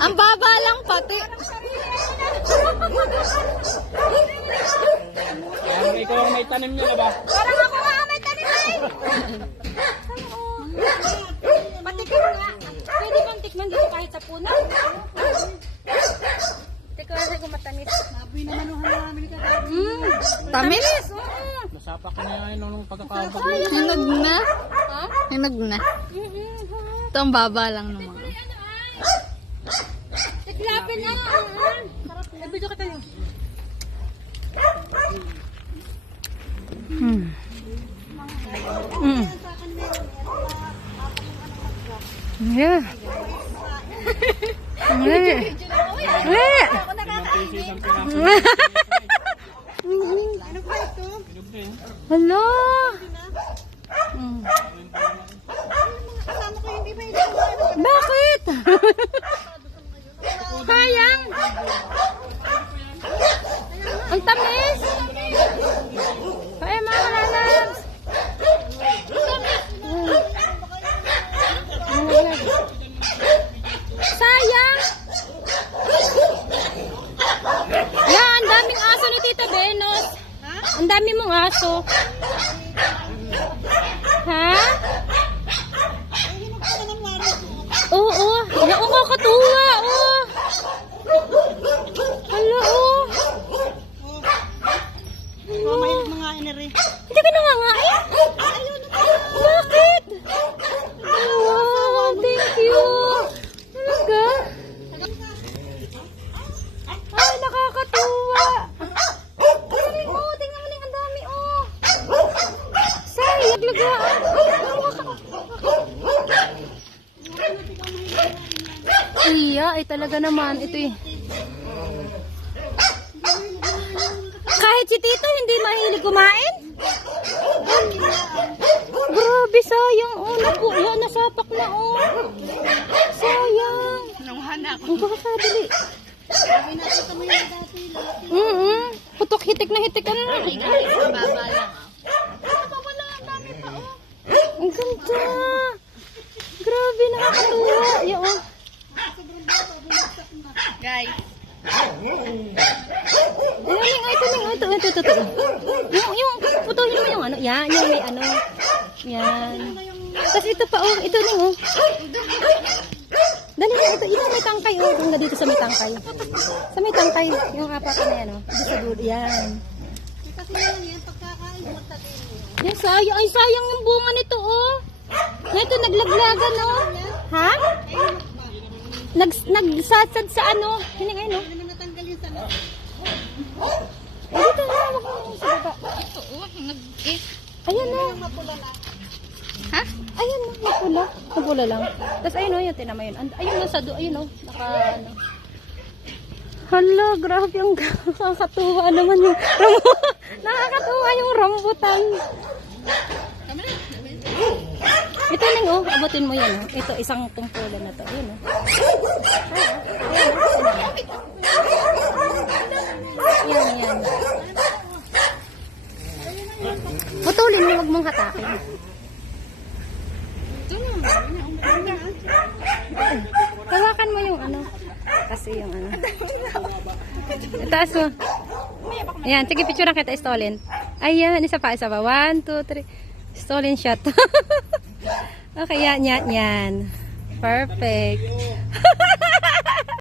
Ang baba lang pati. Ikaw ang may tanim nila ba? Parang ako nga may tanim ay. Patikim nga. Pwede bang tikman dito kahit sa puno? Tikman kasi kung matamis. Nabi naman ang halamin ka. Tamis? Nasapak ko na yun nung pagkakabag. Hinog na? Ha? Hinog na. Ito ang baba lang naman. Tiklapin na. Nabidyo ka tayo. Yeah. Hello. Bakit? Sayang. Ang tamis. Ay, mga kalalas. Sayang. Yan, ang daming aso ni Tita Benos. Ang dami mong aso. Ha? Oo, nakakatuwa. Oh. Hala, oh. Mahilig mga inere. Hindi ka nangangain? Bakit? Wow, thank you. Talaga? Ay, nakakatuwa. Tingnan mo lang, ang dami, oh. Sayang, laglagaan. Iya, ay talaga naman. Ito eh. Kahit si Tito hindi mahilig kumain? Grabe, sayang. Oh, naku, yan, nasapak na, oh. Sayang. Namuhan ako. Ang kakadali. Sabi natin kami yung dati. Putok hitik na hitik. Ano? Baba lang. Ang ganda. Grabe, nakakatuwa. Yan, oh. Guys. Ito. Yung, putuhin mo yung ano. Yan, yung may ano. Yan. Tapos ito pa, oh. Ito na, oh. Dali na, ito may tangkay, oh. Ito dito sa may tangkay. Sa may tangkay. Yung apat na yan, oh. Dito sa dulo. Yan. Kasi naman yan, pagkakain mo tatin mo. Yan, sayang. Ay, sayang yung bunga nito, oh. Ito, naglaglagan, oh. Ha? Nagsasad sa ano. Hindi ngayon, oh. Ano naman natanggal yung sana? Dito na, wag mo sa baba. Ito, Ayan na. mapula na. Ha? Ayan na, mapula. Mapula lang. Tapos ayun o, yung tinama yun. Ayun na sa do, ayun o. Naka ano. Hala, grabe ang nakakatuwa naman yung nakakatuwa yung rambutan. Ito ning oh, abutin mo yan oh. Ito isang tumpulan na to. Ayun oh. Yan. Putulin mo, huwag mong hatakin. Hawakan mo yung ano. Kasi yung ano. Itaas mo. Ayan, sige picture kita, Stolin. Ayan, isa pa. 1, 2, 3. Stolin shot. Okay, yan. Perfect.